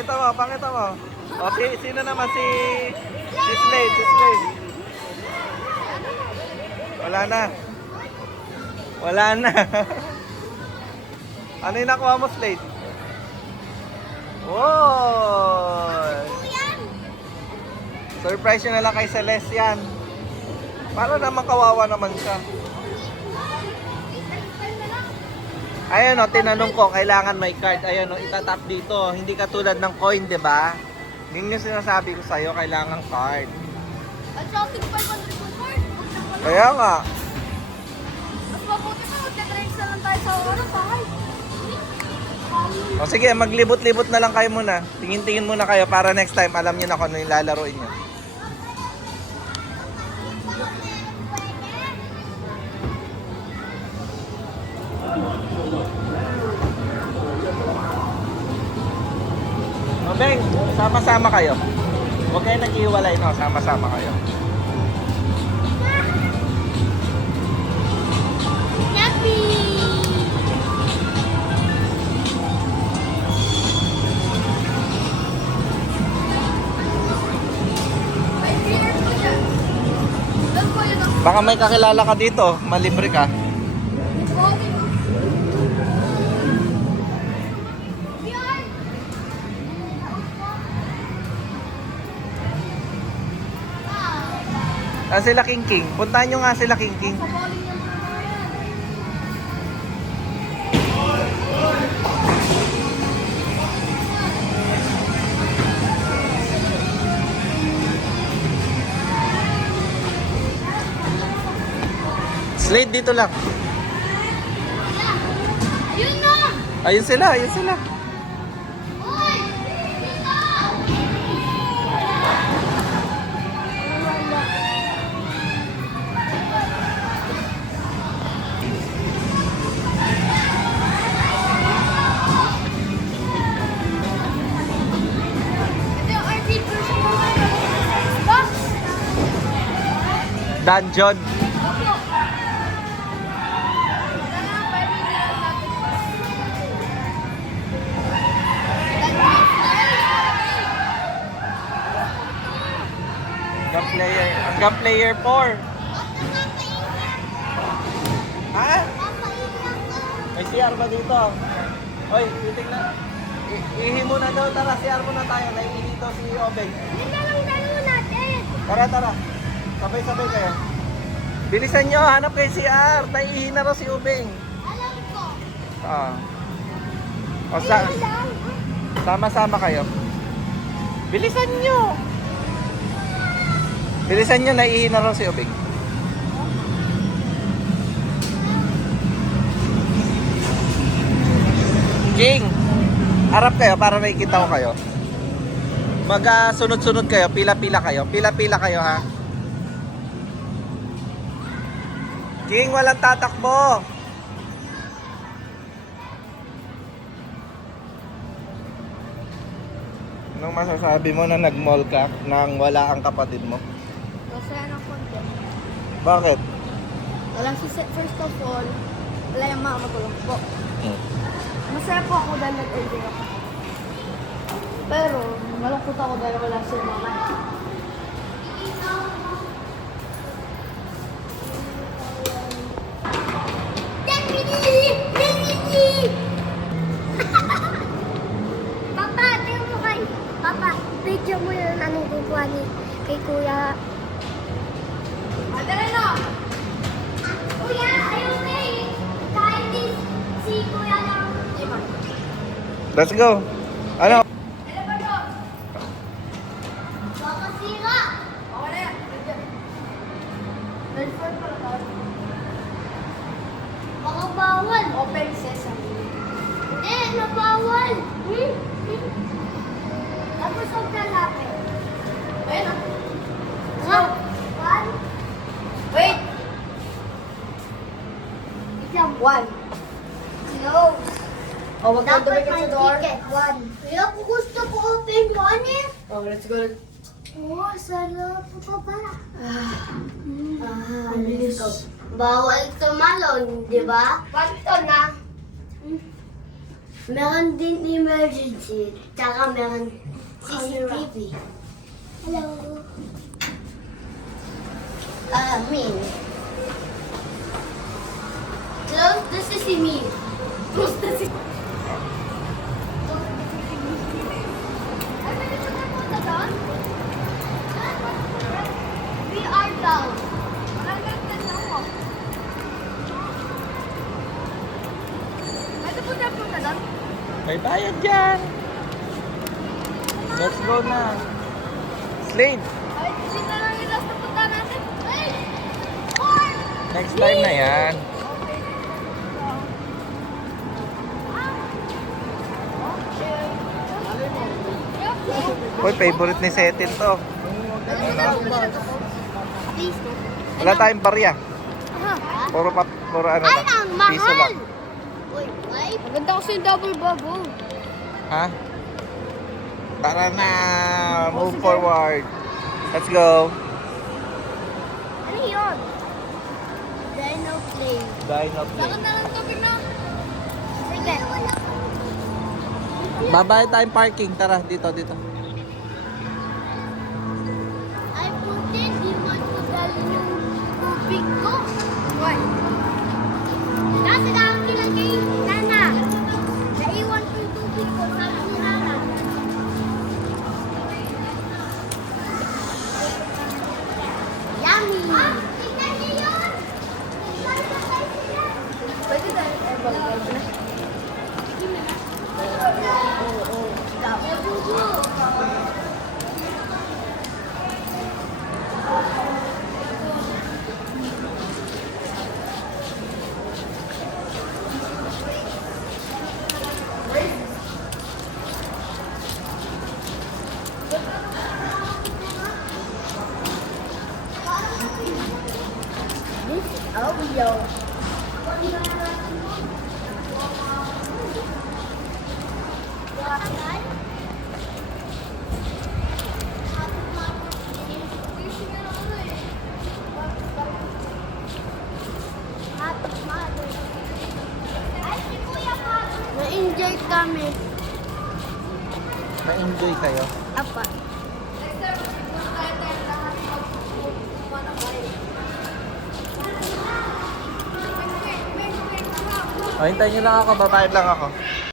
pakita mo, pakita mo. O, sino naman? Si Slade, si Slade. Wala na. Wala na. Ano yung nakuha mo, Slade? Wow! Surprise nyo na lang kay Celeste yan. Para naman kawawa naman siya. Ayun o, tinanong ko, kailangan may card. Ayun o, itatap dito. Hindi katulad ng coin, di ba? Yun yung sinasabi ko sa'yo, kailangan card. At shopping 500 po card. Kaya nga. Mas mabuti pa, magka-drive na lang tayo sa oras, bahay. O sige, maglibot-libot na lang kayo muna. Tingin-tingin muna kayo para next time alam niyo na kung ano yung lalaroin niyo. O Beng, sama-sama kayo. Huwag kayo nag-iwalay, no? Sama-sama kayo. Happy! May beer po dyan. Doon po yun ang Baka may kakilala ka dito, malibre ka. body. Yan! Sila King King. Puntahan nyo nga sila King King. Sa bowling yan po yan. Slade dito lang. Yun na! Ayun sila, ayun sila. Uy! Dito! Ito yung arcade version ng Xbox. Dungeon. Opo. Tara, pwede na natin. Hanggang player 4. Ha? May CR ba dito? Hoy, titignan. Ihi muna daw, tara, CR muna tayo. Naiihi daw si Obeng. Yun na lang dalawa natin. Tara, tara. Sabay-sabay kayo. Bilisan nyo, hanap kayo CR. Naiihi na raw si Obeng. Alam ko. Ah. O, Ayun lang. sama-sama kayo. Bilisan nyo. Bilisan nyo, naiihi na raw si Obeng. King, harap kayo para makikita ko kayo. Sunod-sunod kayo, pila-pila kayo. Pila-pila kayo, ha? King, walang tatakbo. Anong masasabi mo na nag-mall ka nang wala ang kapatid mo? Masaya ng konti. Bakit? Walang first of all, wala yung mga matulong po. Masaya po ako dahil nag-enjoy ako. Pero, malungkot ako dahil wala si mama. Papa, tingnan mo kay... Papa, video mo yun anong kukuha ni kay Kuya. Adala na! Kuya, ayun na eh. Kahit si Kuya lang. Let's go. Ano? Ano ba ito? Baka sira. Okay na yan. Third floor pala tayo. Baka bawal. Open sesame. Nabawal. Tapos huwag lalapit. Ayun na. Nga. One. Wait! Isang. One. Close. Oh, wag kang Dapat dumikit may sa door. ticket. One. Kaya kung gusto ko open money. Oh, let's go. Oh, sarap pa ba? Let's go. Bawal tumalon, di ba? One to na. Meron din emergency, tsaka meron CCTV. Hello. Me. Close the sesame. Close the sesame. We are down. Ito po na punta doon. May bayad dyan. Let's go na. Slade, Ay, hindi na lang yung last na punta natin. Ay! next time na yan. Uy, favorite ni Setin to. Please. Wala tayong barya. Aha. Puro ano Ay, lang. ang mahal! Piso lang. Uy, wait. Maganda kasi yung double bubble. Ha? Tara na. Move forward. Let's go. Ano yun? Dino plane. Dino Bakit plane. na lang tubig na? Sige. Babayad tayong parking. Tara, dito. Ay, puti, di mo dali yung tubig ko. Why? Kasi dami lang kay Nana. Naiwan ko yung tubig ko sa Nana. Yummy! Tingnan niyo yun! Pwede tayo bubble na. Oh, yo. Na-enjoy kami. Na-enjoy kayo. Apa. O, hintayin nyo lang ako. Babayad lang ako.